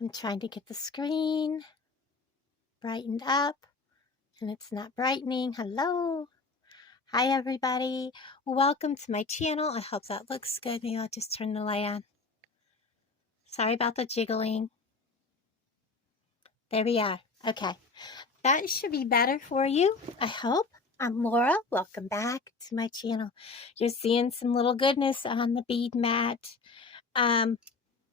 I'm trying to get the screen brightened up, and it's not brightening. Hello. Hi, everybody. Welcome to my channel. I hope that looks good. Maybe I'll just turn the light on. Sorry about the jiggling. There we are. Okay. That should be better for you, I hope. I'm Laura. Welcome back to my channel. You're seeing some little goodness on the bead mat.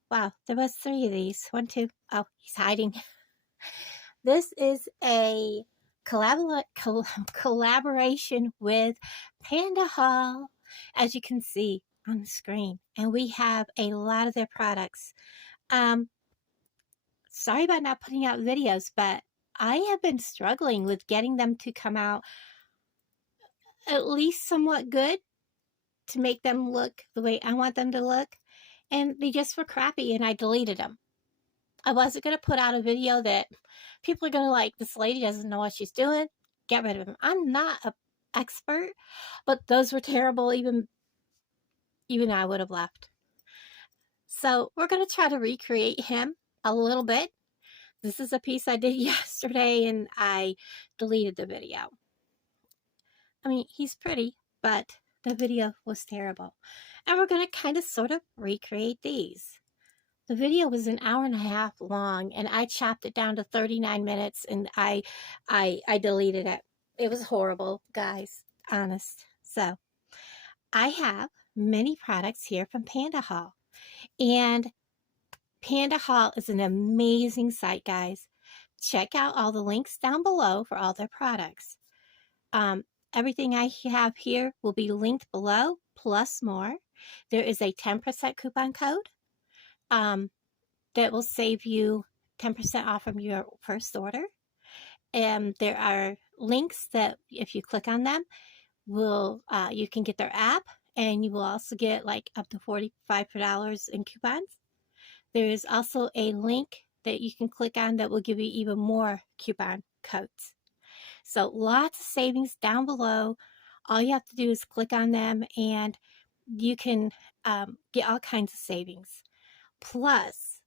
Wow, there was 3 of these. 1, 2. Oh, he's hiding. This is a collaboration with PANDAHALL, as you can see on the screen. And we have a lot of their products. Sorry about not putting out videos, but I have been struggling with getting them to come out at least somewhat good to make them look the way I want them to look. And they just were crappy, and I deleted them. I wasn't going to put out a video that people are going to like, this lady doesn't know what she's doing. Get rid of them. I'm not an expert, but those were terrible. Even I would have left. So we're going to try to recreate him a little bit. This is a piece I did yesterday, and I deleted the video. I mean, he's pretty, but the video was terrible. And we're going to kind of sort of recreate these. The video was an hour and a half long, and I chopped it down to 39 minutes, and I deleted it. It was horrible, guys, honest. So I have many products here from PANDAHALL, and PANDAHALL is an amazing site, guys. Check out all the links down below for all their products. Everything I have here will be linked below, plus more. There is a 10% coupon code that will save you 10% off from your first order. And there are links that if you click on them, you can get their app, and you will also get like up to $45 in coupons. There is also a link that you can click on that will give you even more coupon codes. So lots of savings down below. All you have to do is click on them, and you can get all kinds of savings. Plus,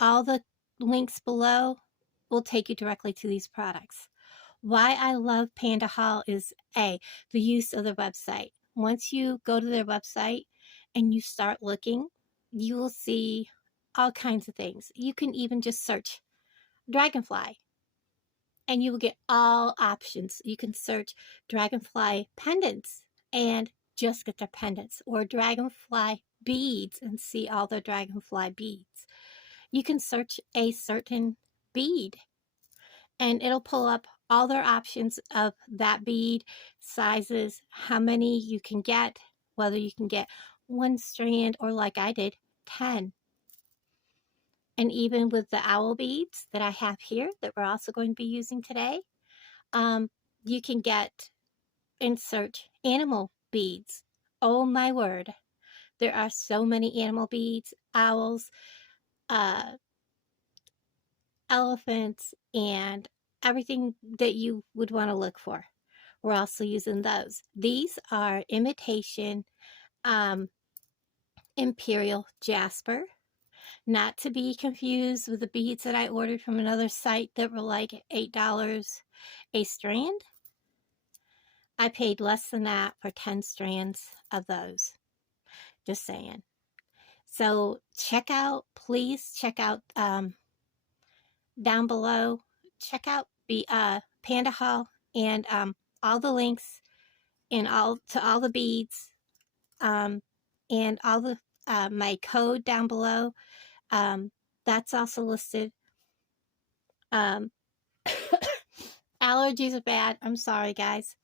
all the links below will take you directly to these products. Why I love PANDAHALL is the use of their website. Once you go to their website and you start looking, you will see all kinds of things. You can even just search Dragonfly, and you will get all options. You can search Dragonfly pendants and just get their pendants, or Dragonfly beads and see all the Dragonfly beads. You can search a certain bead, and it'll pull up all their options of that bead, sizes, how many you can get, whether you can get 1 strand or, like I did, 10. And even with the owl beads that I have here that we're also going to be using today, you can get and search animal beads. Oh my word. There are so many animal beads, owls, elephants, and everything that you would want to look for. We're also using those. These are imitation imperial jasper, not to be confused with the beads that I ordered from another site that were like $8 a strand. I paid less than that for 10 strands of those. Just saying. So please check out down below. Check out PANDAHALL, and all the links and all the beads, and all the my code down below. That's also listed. Allergies are bad. I'm sorry, guys.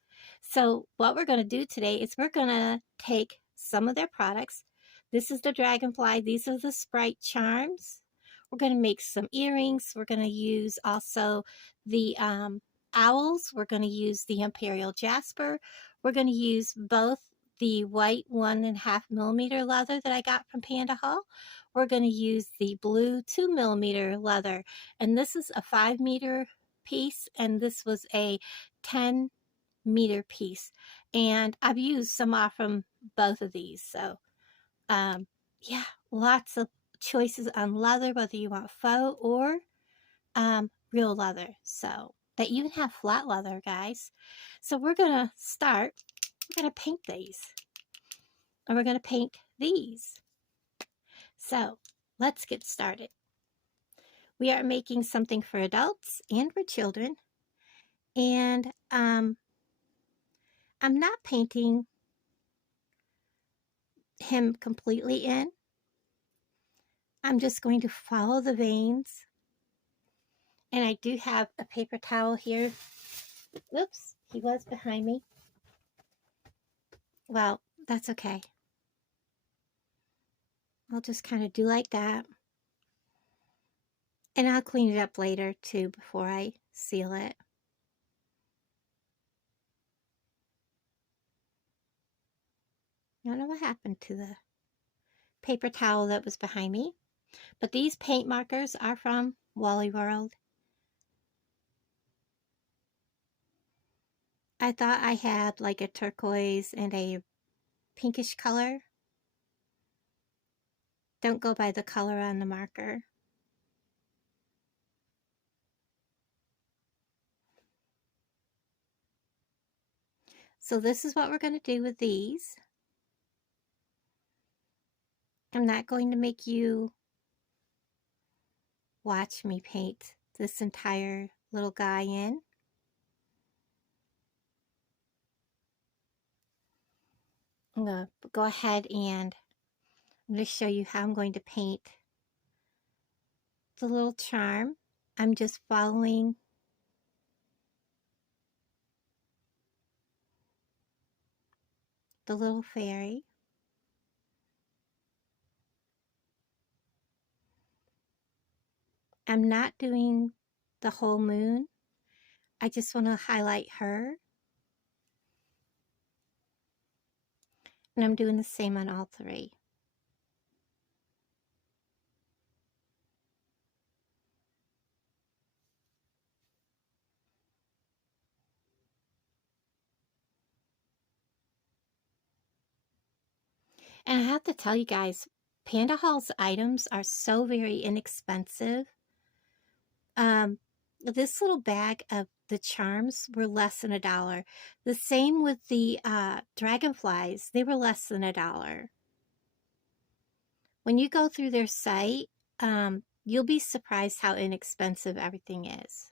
So what we're going to do today is we're going to take some of their products. This is the Dragonfly. These are the Sprite charms. We're going to make some earrings. We're going to use also the owls. We're going to use the Imperial Jasper. We're going to use both the white 1.5 millimeter leather that I got from PANDAHALL. We're going to use the blue 2 millimeter leather. And this is a 5 meter piece, and this was a 10 meter piece. And I've used some off from both of these. So, yeah, lots of choices on leather, whether you want faux or real leather. So they even have flat leather, guys. So we're going to start. We're going to paint these. And we're going to paint these. So let's get started. We are making something for adults and for children. And I'm not painting him completely in. I'm just going to follow the veins. And I do have a paper towel here. Oops, he was behind me. Well, that's okay. I'll just kind of do like that. And I'll clean it up later too before I seal it. I don't know what happened to the paper towel that was behind me. But these paint markers are from Wally World. I thought I had like a turquoise and a pinkish color. Don't go by the color on the marker. So this is what we're going to do with these. I'm not going to make you watch me paint this entire little guy in. I'm going to go ahead and I'm going to show you how I'm going to paint the little charm. I'm just following the little fairy. I'm not doing the whole moon. I just want to highlight her. And I'm doing the same on all three. And I have to tell you guys, PANDAHALL's items are so very inexpensive. This little bag of the charms were less than $1. The same with the Dragonflies. They were less than $1. When you go through their site, you'll be surprised how inexpensive everything is.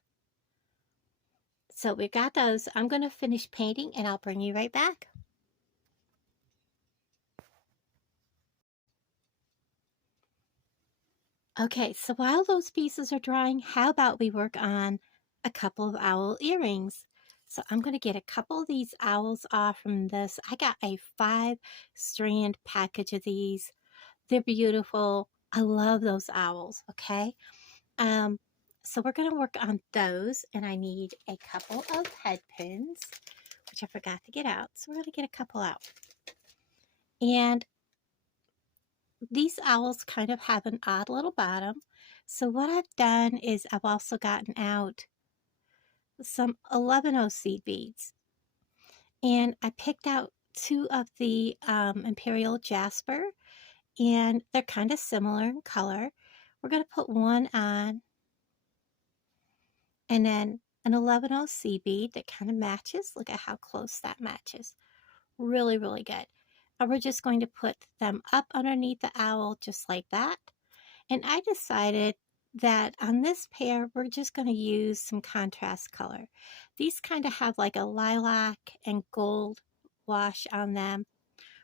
So we got those. I'm going to finish painting and I'll bring you right back. Okay, so while those pieces are drying, how about we work on a couple of owl earrings? So I'm going to get a couple of these owls off from this. I got a 5-strand package of these. They're beautiful. I love those owls, okay? So we're going to work on those, and I need a couple of head pins, which I forgot to get out. So we're going to get a couple out. And these owls kind of have an odd little bottom. So what I've done is I've also gotten out some 11 seed beads. And I picked out 2 of the Imperial Jasper. And they're kind of similar in color. We're going to put one on. And then an 11 seed bead that kind of matches. Look at how close that matches. Really, really good. And we're just going to put them up underneath the owl just like that. And I decided that on this pair, we're just going to use some contrast color. These kind of have like a lilac and gold wash on them.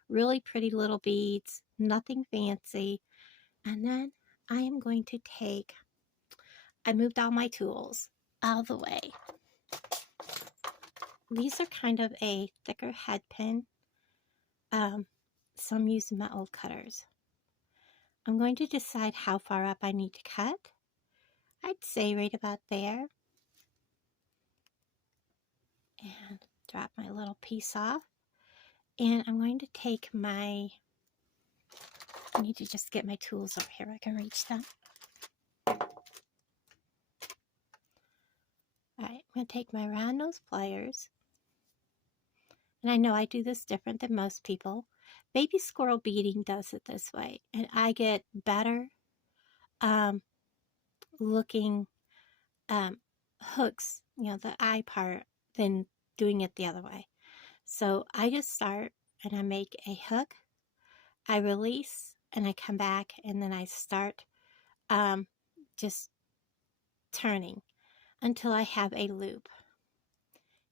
Really pretty little beads, nothing fancy. And then I am going to take, I moved all my tools out of the way. These are kind of a thicker head pin. So I'm using my old cutters. I'm going to decide how far up I need to cut. I'd say right about there. And drop my little piece off. And I'm going to take my, I need to just get my tools over here. I can reach them. Alright, I'm going to take my round nose pliers. And I know I do this different than most people. Baby Squirrel Beading does it this way. And I get better looking hooks, you know, the eye part, than doing it the other way. So I just start and I make a hook, I release, and I come back, and then I start just turning until I have a loop.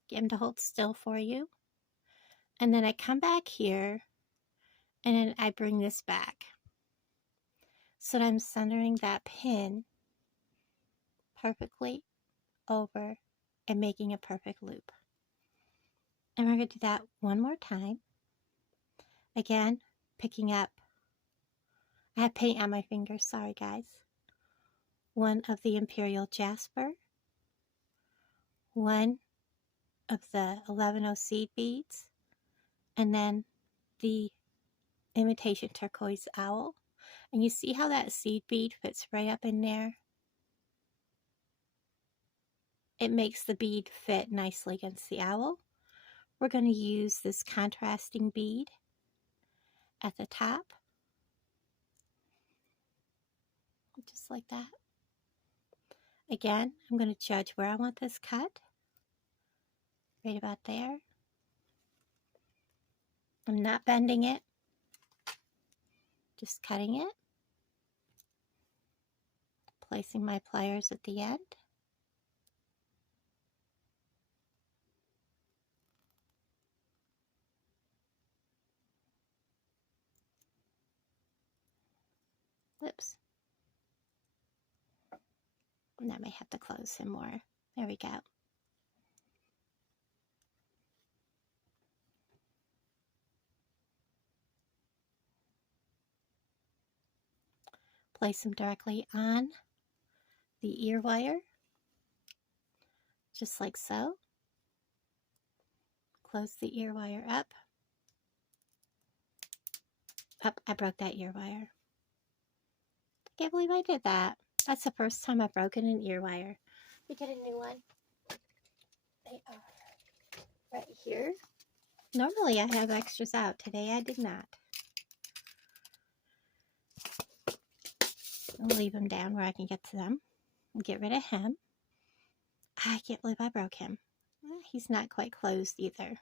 Get him to hold still for you. And then I come back here, and then I bring this back. So that I'm centering that pin perfectly over and making a perfect loop. And we're going to do that one more time. Again, picking up, I have paint on my fingers, sorry guys. One of the Imperial Jasper, one of the 11O seed beads, and then the imitation turquoise owl. And you see how that seed bead fits right up in there? It makes the bead fit nicely against the owl. We're going to use this contrasting bead at the top, just like that. Again, I'm going to judge where I want this cut, right about there. I'm not bending it, just cutting it, placing my pliers at the end. Whoops. And I may have to close him more. There we go. Place them directly on the ear wire, just like so. Close the ear wire up. Up, I broke that ear wire. Can't believe I did that. That's the first time I've broken an ear wire. We get a new one. They are right here. Normally I have extras out. Today I did not. I'll leave them down where I can get to them. Get rid of him. I can't believe I broke him. He's not quite closed either.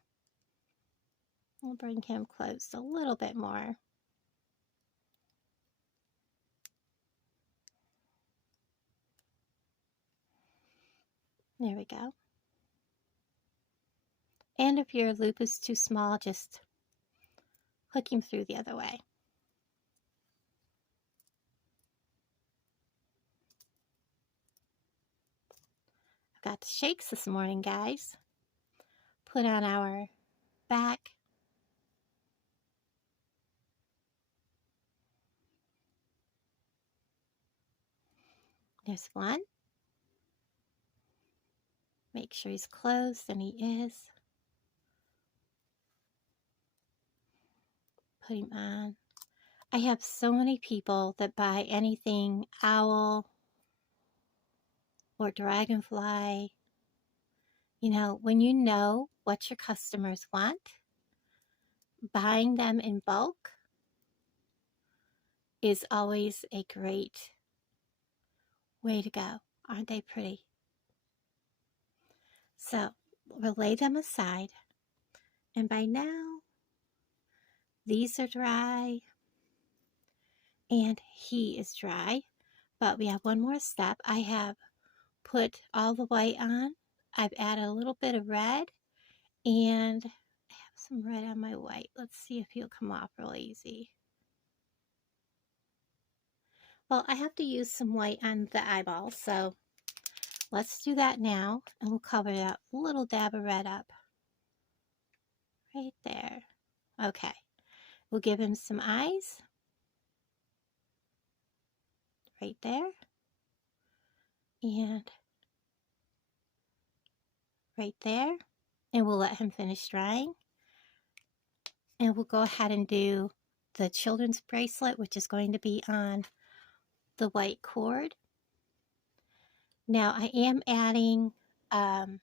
I'll bring him closed a little bit more. There we go. And if your loop is too small, just hook him through the other way. I've got the shakes this morning, guys. Put on our back. There's one. Make sure he's closed, and he is. Put him on. I have so many people that buy anything owl or dragonfly. You know, when you know what your customers want, buying them in bulk is always a great way to go. Aren't they pretty? So we'll lay them aside, and by now these are dry and he is dry, but we have one more step. I have put all the white on. I've added a little bit of red, and I have some red on my white. Let's see if he'll come off real easy. Well, I have to use some white on the eyeball, so let's do that now, and we'll cover that little dab of red up. Right there. Okay. We'll give him some eyes. Right there. And right there. And we'll let him finish drying. And we'll go ahead and do the children's bracelet, which is going to be on the white cord. Now I am adding all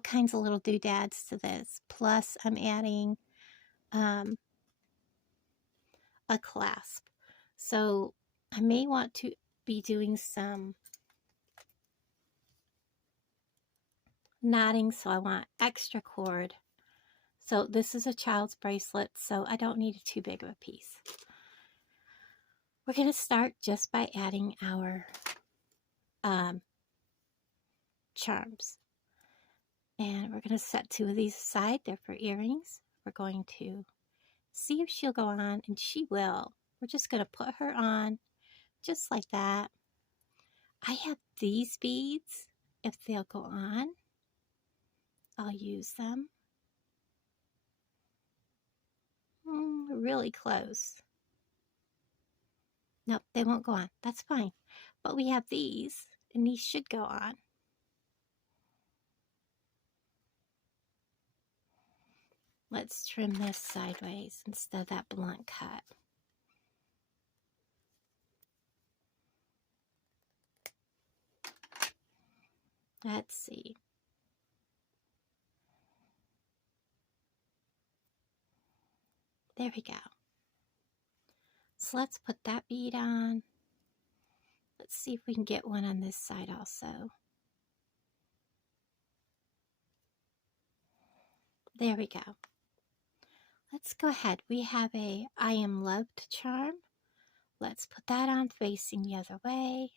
kinds of little doodads to this. Plus I'm adding a clasp. So I may want to be doing some knotting, so I want extra cord. So this is a child's bracelet, so I don't need too big of a piece. We're going to start just by adding our charms. And we're going to set 2 of these aside. They're for earrings. We're going to see if she'll go on, and she will. We're just going to put her on just like that. I have these beads. If they'll go on, I'll use them. Really close. Nope, they won't go on. That's fine. But we have these, and these should go on. Let's trim this sideways instead of that blunt cut. Let's see. There we go. So let's put that bead on. Let's see if we can get one on this side also. There we go. Let's go ahead. We have a I am loved charm. Let's put that on facing the other way.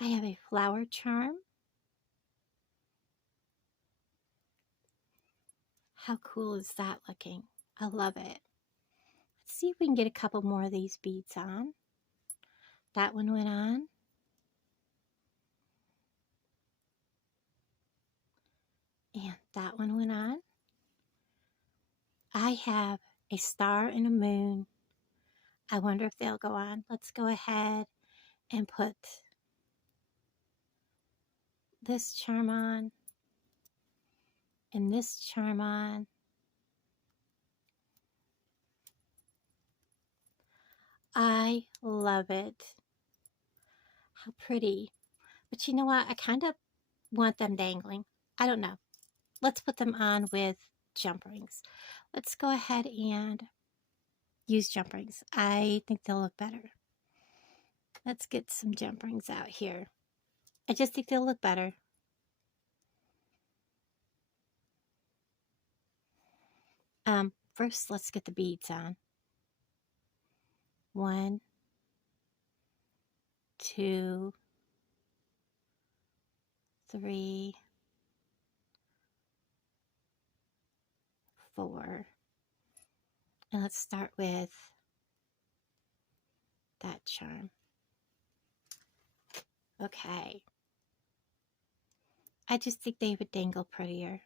I have a flower charm. How cool is that looking? I love it. Let's see if we can get a couple more of these beads on. That one went on. And that one went on. I have a star and a moon. I wonder if they'll go on. Let's go ahead and put this charm on and this charm on. I love it. How pretty. But you know what? I kind of want them dangling. I don't know. Let's put them on with jump rings. Let's go ahead and use jump rings. I think they'll look better. Let's get some jump rings out here. I just think they'll look better. First, let's get the beads on. 1, 2, 3, 4. And let's start with that charm. Okay. I just think they would dangle prettier.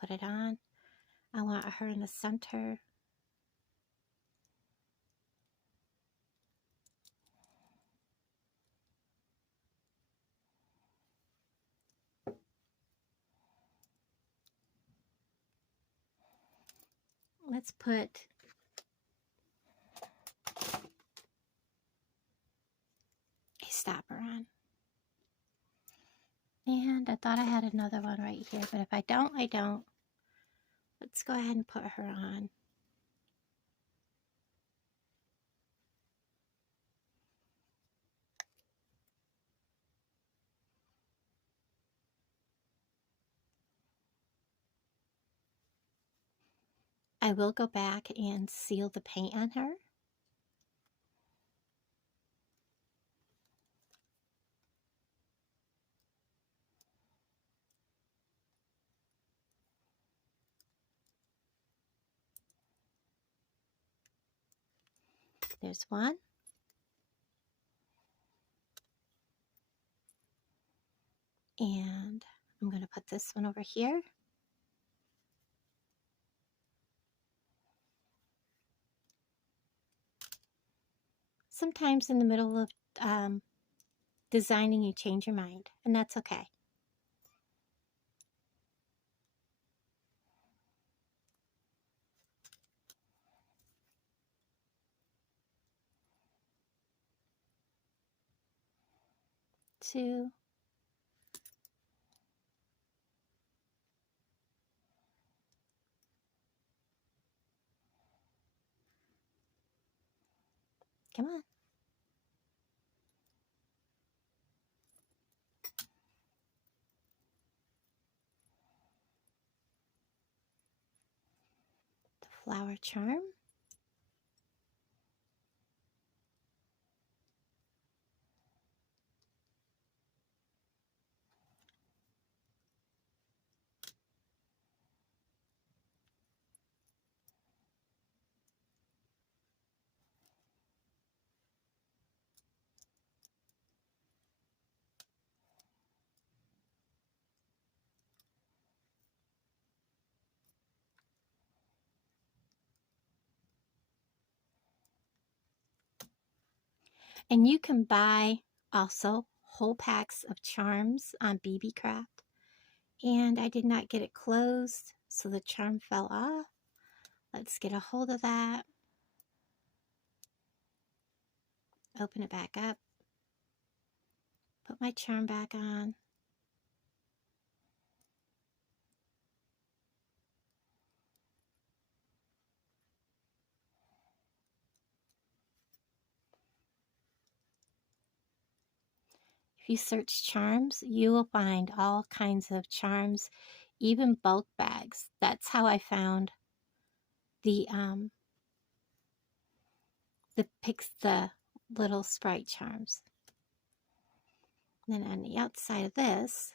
Put it on. I want her in the center. Let's put a stopper on. And I thought I had another one right here, but if I don't, I don't. Let's go ahead and put her on. I will go back and seal the paint on her. There's one. And I'm going to put this one over here. Sometimes in the middle of designing, you change your mind, and that's okay. Two. Come on. The flower charm. And you can buy also whole packs of charms on BB Craft. And I did not get it closed, so the charm fell off. Let's get a hold of that. Open it back up. Put my charm back on. If you search charms, you will find all kinds of charms, even bulk bags. That's how I found the little sprite charms. And then on the outside of this,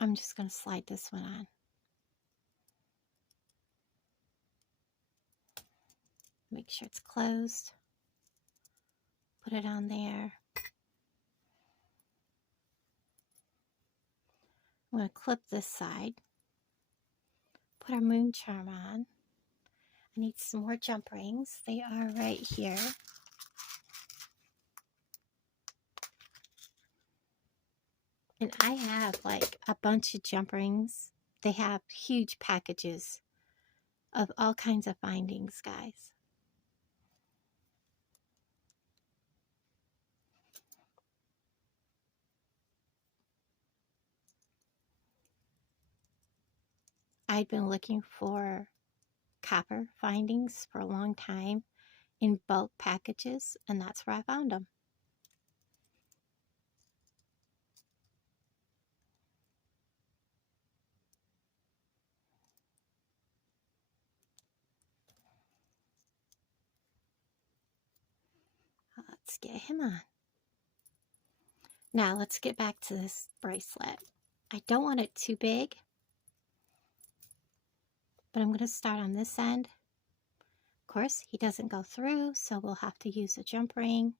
I'm just going to slide this one on. Make sure it's closed. Put it on there. I'm going to clip this side. Put our moon charm on. I need some more jump rings. They are right here. And I have like a bunch of jump rings. They have huge packages of all kinds of findings, guys. I'd been looking for copper findings for a long time in bulk packages, and that's where I found them. Let's get him on. Now let's get back to this bracelet. I don't want it too big, but I'm going to start on this end. Of course, he doesn't go through, so we'll have to use a jump ring.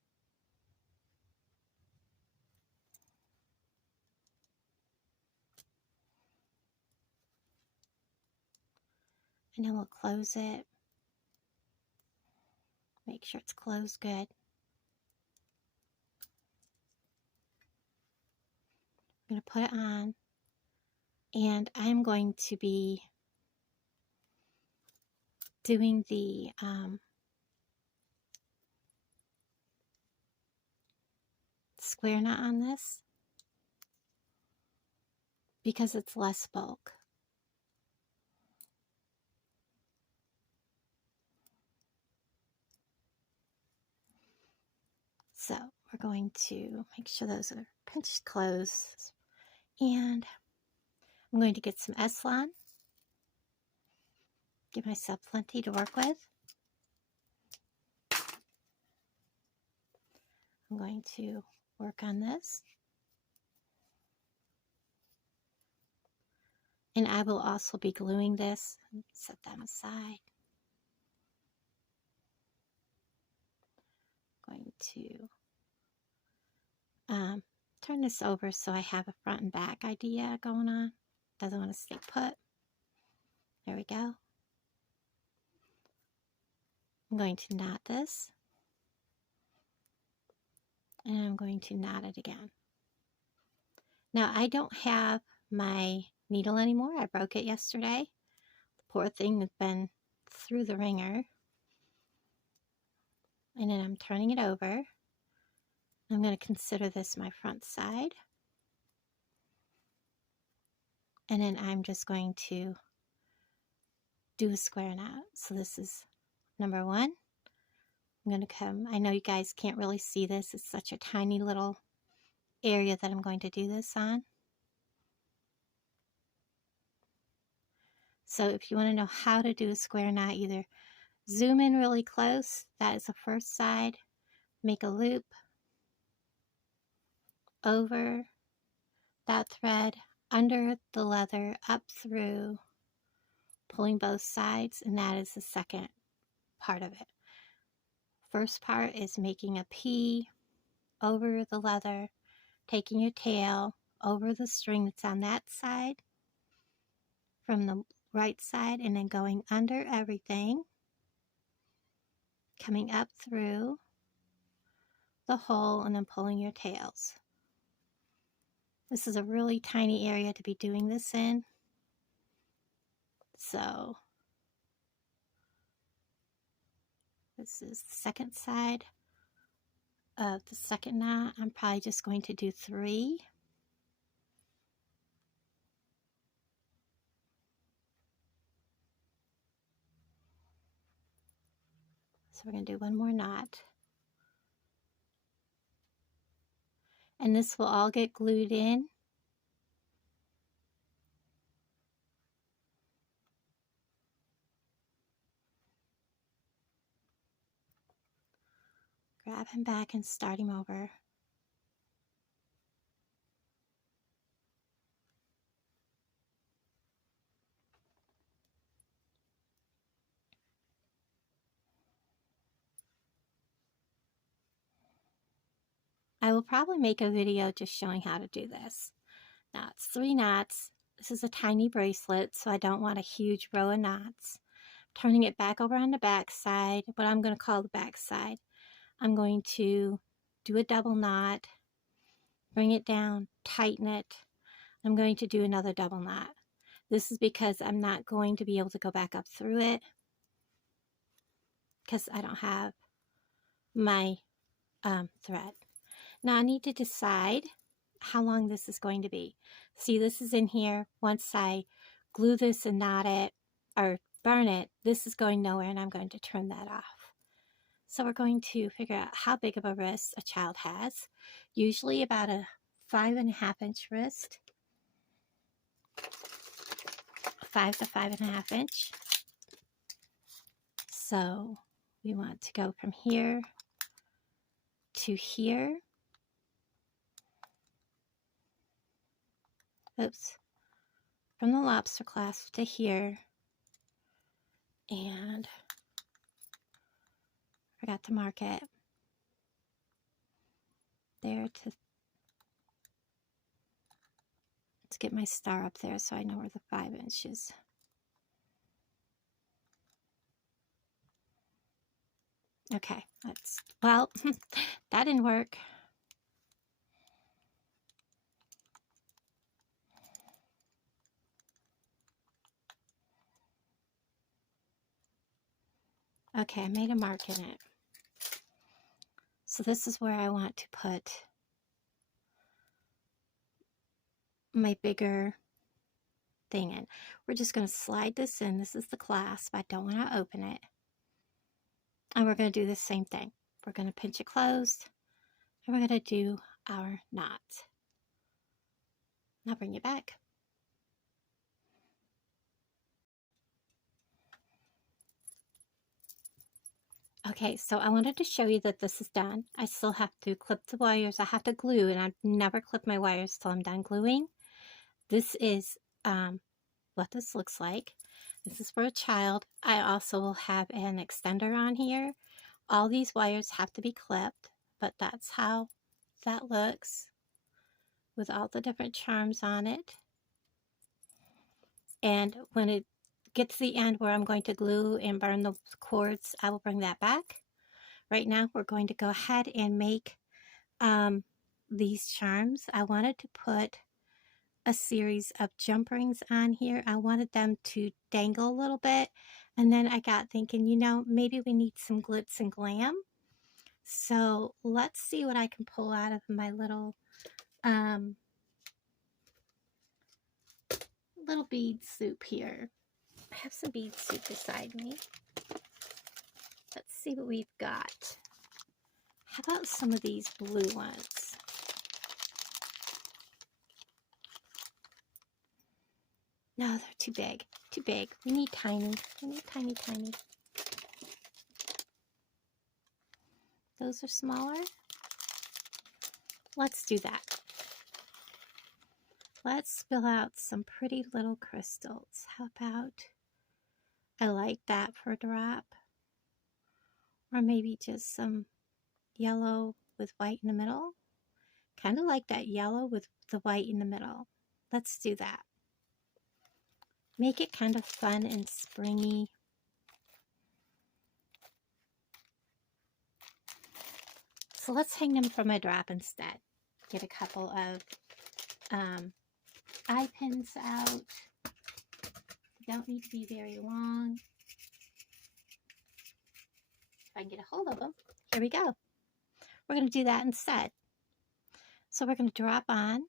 And then we'll close it. Make sure it's closed good. I'm going to put it on, and I'm going to be doing the square knot on this because it's less bulk. So we're going to make sure those are pinched closed, and I'm going to get some Eslon. Give myself plenty to work with. I'm going to work on this. And I will also be gluing this. Set them aside. Going to turn this over so I have a front and back idea going on. Doesn't want to stay put. There we go. I'm going to knot this. And I'm going to knot it again. Now I don't have my needle anymore. I broke it yesterday. The poor thing has been through the ringer. And then I'm turning it over. I'm going to consider this my front side. And then I'm just going to do a square knot. So this is number 1. I'm going to come, I know you guys can't really see this. It's such a tiny little area that I'm going to do this on. So if you want to know how to do a square knot, either zoom in really close, that is the first side, make a loop over that thread, under the leather, up through, pulling both sides, and that is the second part of it. First part is making a P over the leather, taking your tail over the string that's on that side from the right side, and then going under everything, coming up through the hole, and then pulling your tails. This is a really tiny area to be doing this in. So this is the second side of the second knot. I'm probably just going to do 3. So we're going to do 1 more knot. And this will all get glued in. Grab him back and start him over. I will probably make a video just showing how to do this. Now it's 3 knots. This is a tiny bracelet, so I don't want a huge row of knots. Turning it back over on the back side, what I'm going to call the back side. I'm going to do a double knot, bring it down, tighten it. I'm going to do another double knot. This is because I'm not going to be able to go back up through it because I don't have my thread. Now I need to decide how long this is going to be. See, this is in here. Once I glue this and knot it or burn it, this is going nowhere, and I'm going to turn that off. So we're going to figure out how big of a wrist a child has. Usually about a 5.5 inch wrist. 5 to 5.5 inch. So we want to go from here to here. Oops. From the lobster clasp to here. And forgot to mark it. There to let's get my star up there so I know where the 5 inches. Okay, that's, well, that didn't work. Okay, I made a mark in it. So this is where I want to put my bigger thing in. We're just going to slide this in. This is the clasp. I don't want to open it. And we're going to do the same thing. We're going to pinch it closed, and we're going to do our knot. I'll bring it back. Okay, so I wanted to show you that this is done. I still have to clip the wires. I have to glue, and I've never clipped my wires till I'm done gluing. This is what this looks like. This is for a child. I also will have an extender on here. All these wires have to be clipped, but that's how that looks with all the different charms on it. And when it gets to the end where I'm going to glue and burn the cords, I will bring that back. Right now we're going to go ahead and make these charms. I wanted to put a series of jump rings on here. I wanted them to dangle a little bit, and then I got thinking, you know, maybe we need some glitz and glam. So let's see what I can pull out of my little little bead soup here. I have some bead soup beside me. Let's see what we've got. How about some of these blue ones? No, they're too big. Too big. We need tiny. We need tiny, tiny. Those are smaller. Let's do that. Let's spill out some pretty little crystals. How about, I like that for a drop. Or maybe just some yellow with white in the middle. Kind of like that yellow with the white in the middle. Let's do that. Make it kind of fun and springy. So let's hang them from a drop instead. Get a couple of eye pins out. They don't need to be very long. If I can get a hold of them. Here we go. We're going to do that instead. So we're going to drop on.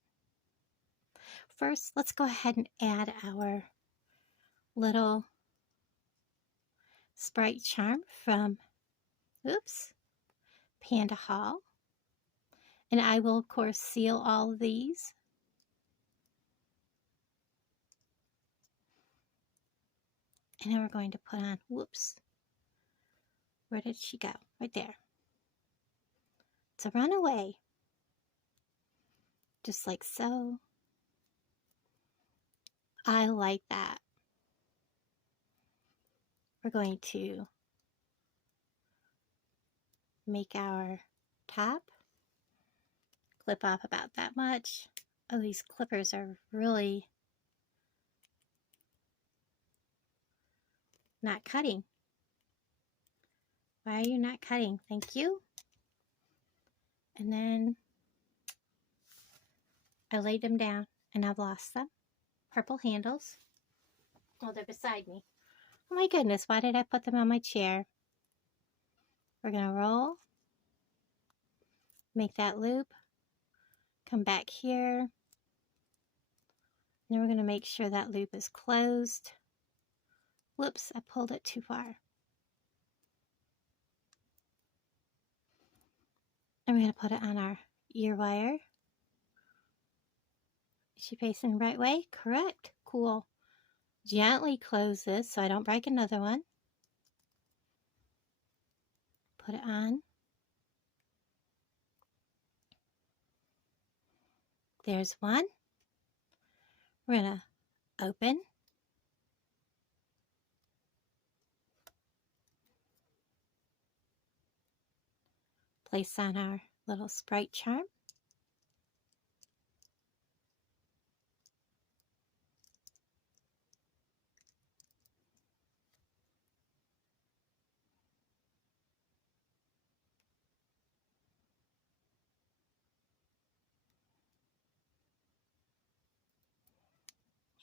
First, let's go ahead and add our little Sprite Charm from, PANDAHALL. And I will, of course, seal all of these. And then we're going to put on, where did she go? Right there. It's a runaway. Just like so. I like that. We're going to make our top. Clip off about that much. Oh, these clippers are really not cutting. Why are you not cutting? Thank you. And then I laid them down and I've lost them. Purple handles. Oh, they're beside me. Oh my goodness, why did I put them on my chair? We're going to roll. Make that loop. Come back here. And then we're going to make sure that loop is closed. Whoops, I pulled it too far. And we're going to put it on our ear wire. Is she facing the right way? Correct. Cool. Gently close this so I don't break another one. Put it on. There's one. We're going to open. Place on our little Sprite Charm.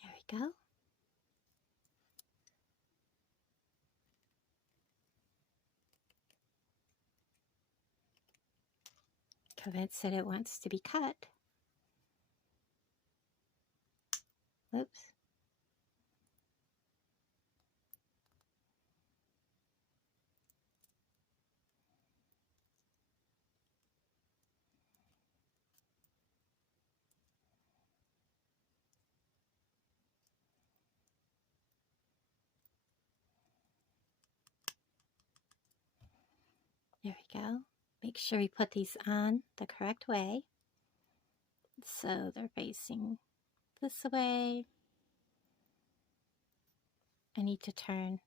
There we go. Convinced that it wants to be cut. Oops. There we go. Make sure we put these on the correct way. So they're facing this way. I need to turn.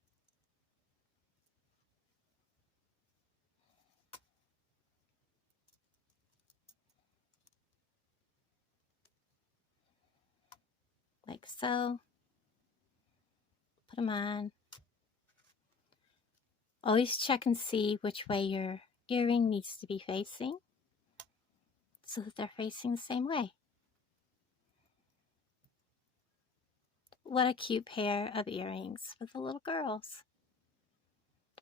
Like so. Put them on. Always check and see which way your earring needs to be facing so that they're facing the same way. What a cute pair of earrings for the little girls,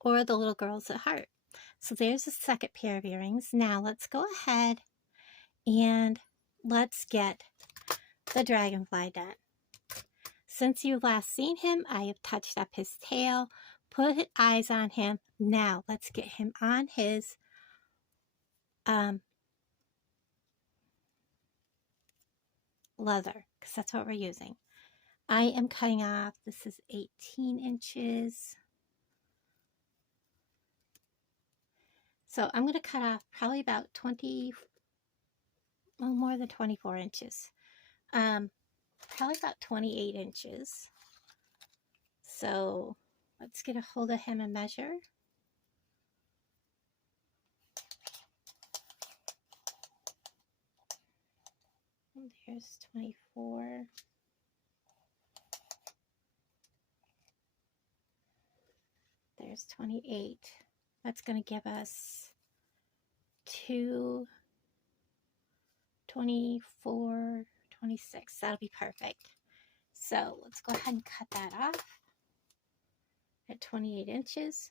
or the little girls at heart. So there's the second pair of earrings. Now let's go ahead and let's get the Dragonfly done. Since you've last seen him, I have touched up his tail, put eyes on him. Now let's get him on his leather, because that's what we're using. I am cutting off, this is 18 inches. So I'm going to cut off probably about 20, well, more than 24 inches. Probably about 28 inches. So let's get a hold of him and measure. There's 24. There's 28. That's going to give us 2, 24, 26. That'll be perfect. So let's go ahead and cut that off at 28 inches.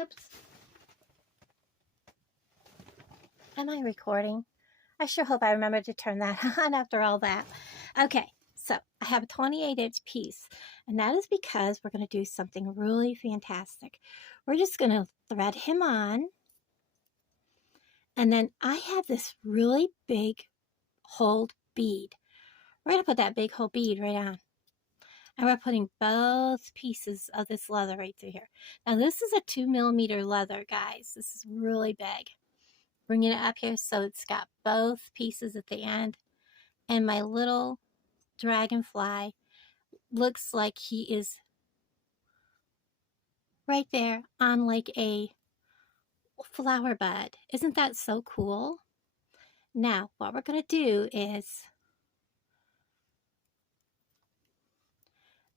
Oops. Am I recording? I sure hope I remember to turn that on after all that. Okay, so I have a 28-inch piece, and that is because we're going to do something really fantastic. We're just going to thread him on, and then I have this really big hold bead. We're going to put that big hold bead right on. And we're putting both pieces of this leather right through here. Now this is a 2mm leather, guys. This is really big. Bringing it up here so it's got both pieces at the end. And my little Dragonfly looks like he is right there on like a flower bud. Isn't that so cool? Now what we're going to do is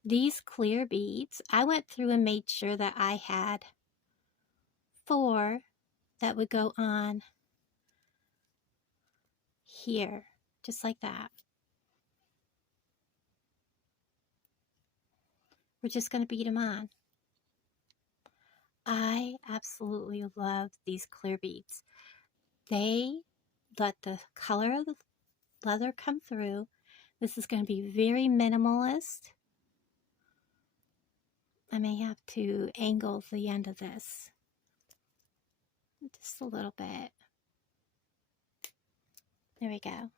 these clear beads, I went through and made sure that I had 4 that would go on here, just like that. We're just going to bead them on. I absolutely love these clear beads. They let the color of the leather come through. This is going to be very minimalist. I may have to angle the end of this just a little bit. There we go.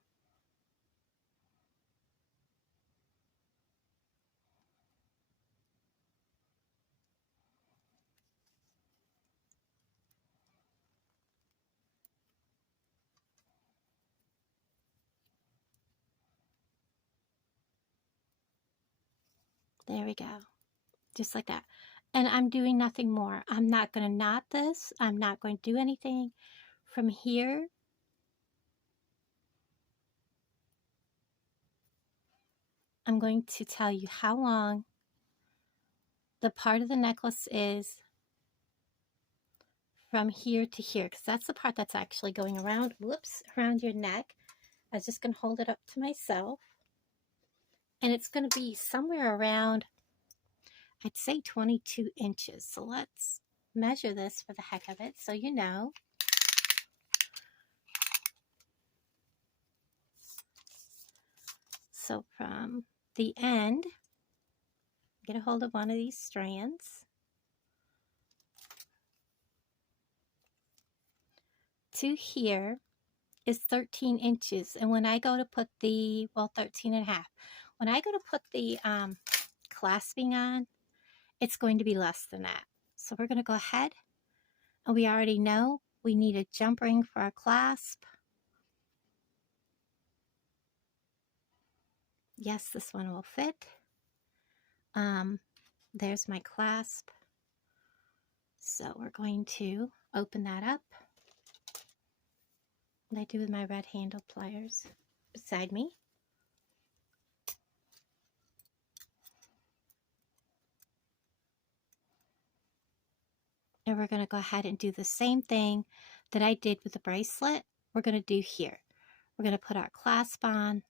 There we go. Just like that. And I'm doing nothing more. I'm not going to knot this. I'm not going to do anything. From here, I'm going to tell you how long the part of the necklace is from here to here, because that's the part that's actually going around, whoops, around your neck. I was just going to hold it up to myself. And it's going to be somewhere around, I'd say 22 inches. So let's measure this for the heck of it so you know. So from the end, get a hold of one of these strands. To here is 13 inches. And when I go to put the, well, 13 and a half. When I go to put the clasping on, it's going to be less than that. So we're going to go ahead, and we already know we need a jump ring for our clasp. Yes, this one will fit. There's my clasp. So we're going to open that up. What I do with my red handle pliers beside me. And we're going to go ahead and do the same thing that I did with the bracelet. We're going to do here. We're going to put our clasp on,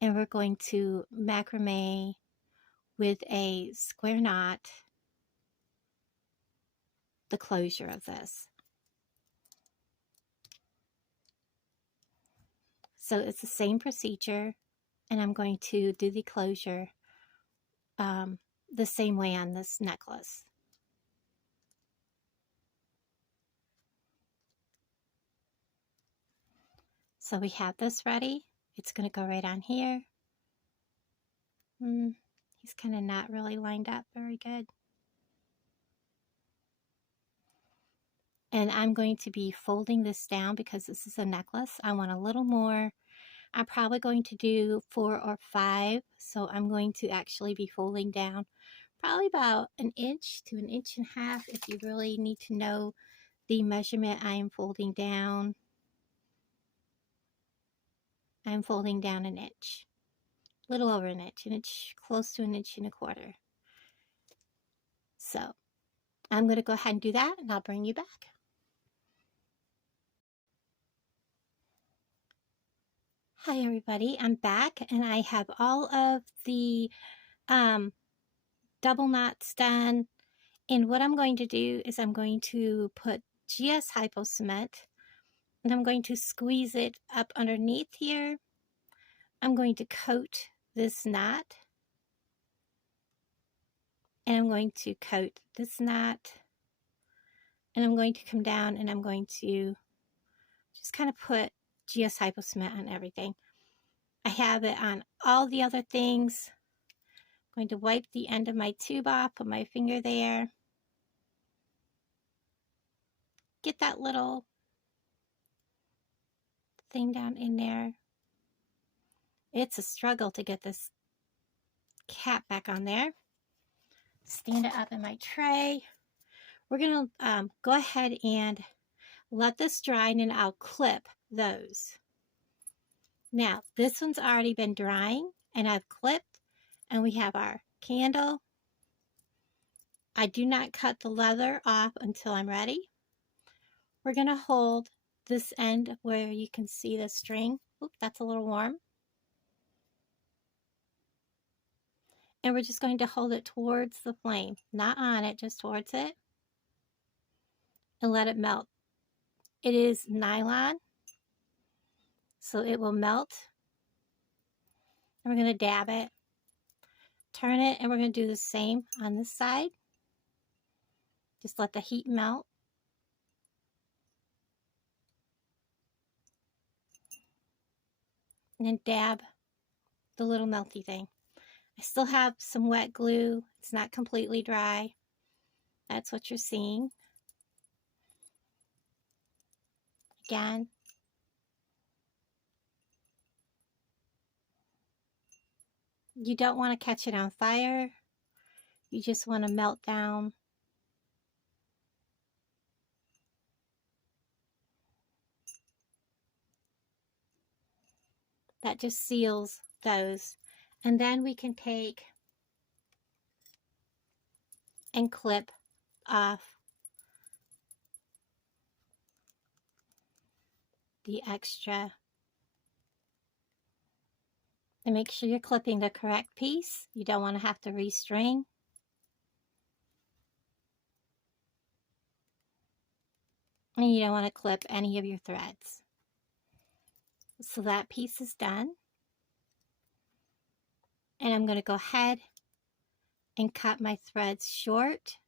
and we're going to macrame with a square knot the closure of this. So it's the same procedure, and I'm going to do the closure the same way on this necklace. So we have this ready. It's going to go right on here. He's kind of not really lined up very good. And I'm going to be folding this down because this is a necklace. I want a little more. I'm probably going to do 4 or 5. So I'm going to actually be folding down probably about 1 inch to 1.5 inches if you really need to know the measurement. I am folding down. I'm folding down 1 inch. A little over 1 inch, close to 1.25 inches. So I'm going to go ahead and do that, and I'll bring you back. Hi everybody, I'm back, and I have all of the double knots done. And what I'm going to do is I'm going to put GS Hypo Cement, and I'm going to squeeze it up underneath here. I'm going to coat this knot, and I'm going to coat this knot, and I'm going to come down and I'm going to just kind of put GS Hypo Cement on everything. I have it on all the other things. I'm going to wipe the end of my tube off, put my finger there. Get that little thing down in there. It's a struggle to get this cap back on there. Stand it up in my tray. We're going to go ahead and let this dry, and then I'll clip those. Now, this one's already been drying, and I've clipped, and we have our candle. I do not cut the leather off until I'm ready. We're going to hold this end where you can see the string. Oop, that's a little warm. And we're just going to hold it towards the flame, not on it, just towards it, and let it melt. It is nylon, so it will melt. And we're going to dab it, turn it, and we're going to do the same on this side. Just let the heat melt. And then dab the little melty thing. I still have some wet glue. It's not completely dry. That's what you're seeing. Again. You don't want to catch it on fire. You just want to melt down. That just seals those. And then we can take and clip off the extra. And make sure you're clipping the correct piece. You don't want to have to restring. And you don't want to clip any of your threads. So that piece is done. And I'm going to go ahead and cut my threads short,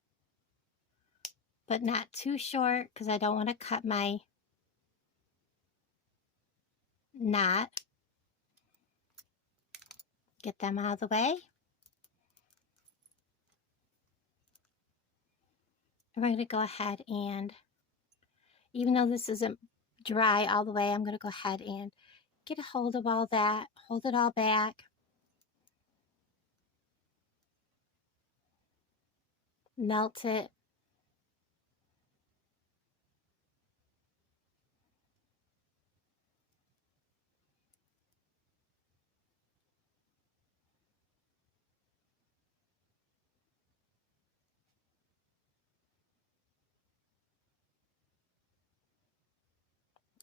but not too short because I don't want to cut my knot. Get them out of the way. And we're going to go ahead and, even though this isn't dry all the way, I'm going to go ahead and get a hold of all that, hold it all back. Melt it.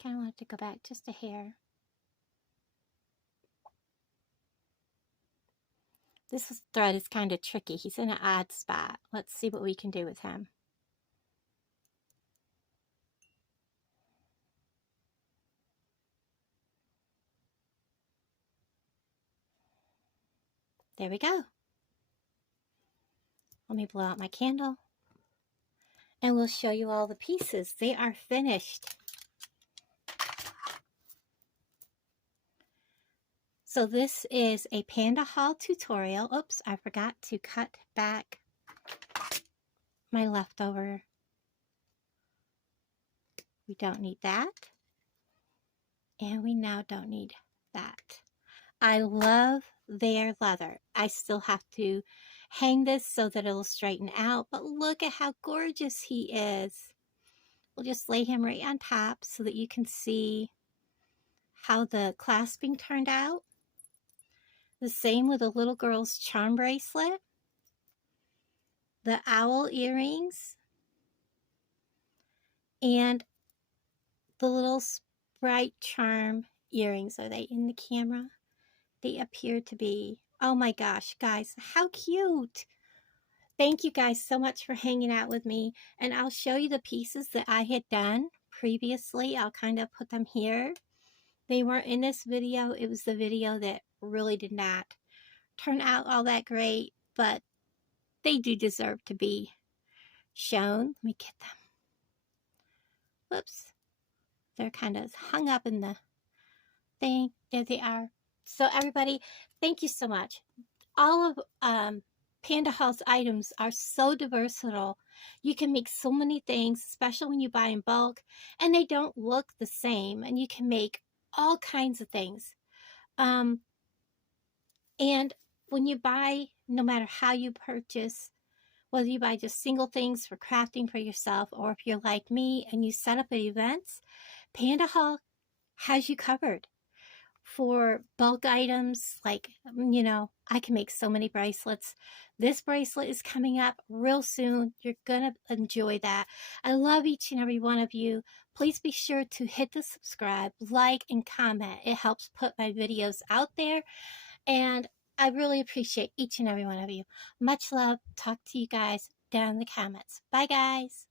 Kind of want it to go back just a hair. This thread is kind of tricky. He's in an odd spot. Let's see what we can do with him. There we go. Let me blow out my candle. And we'll show you all the pieces. They are finished. So this is a Panda haul tutorial. Oops, I forgot to cut back my leftover. We don't need that. And we now don't need that. I love their leather. I still have to hang this so that it'll straighten out, but look at how gorgeous he is. We'll just lay him right on top so that you can see how the clasping turned out. The same with the little girl's charm bracelet, the owl earrings, and the little Sprite charm earrings. Are they in the camera? They appear to be. Oh my gosh, guys, how cute. Thank you guys so much for hanging out with me, and I'll show you the pieces that I had done previously. I'll kind of put them here. They weren't in this video. It was the video that really did not turn out all that great, but they do deserve to be shown. Let me get them. Whoops. They're kind of hung up in the thing. There they are. So everybody, thank you so much. All of Panda Hall's items are so versatile. You can make so many things, especially when you buy in bulk, and they don't look the same, and you can make all kinds of things. And when you buy, no matter how you purchase, whether you buy just single things for crafting for yourself, or if you're like me and you set up events, Panda Hall has you covered. For bulk items, like, you know, I can make so many bracelets. This bracelet is coming up real soon. You're gonna enjoy that. I love each and every one of you. Please be sure to hit the subscribe, like, and comment. It helps put my videos out there, and I really appreciate each and every one of you. Much love. Talk to you guys down in the comments. Bye, guys.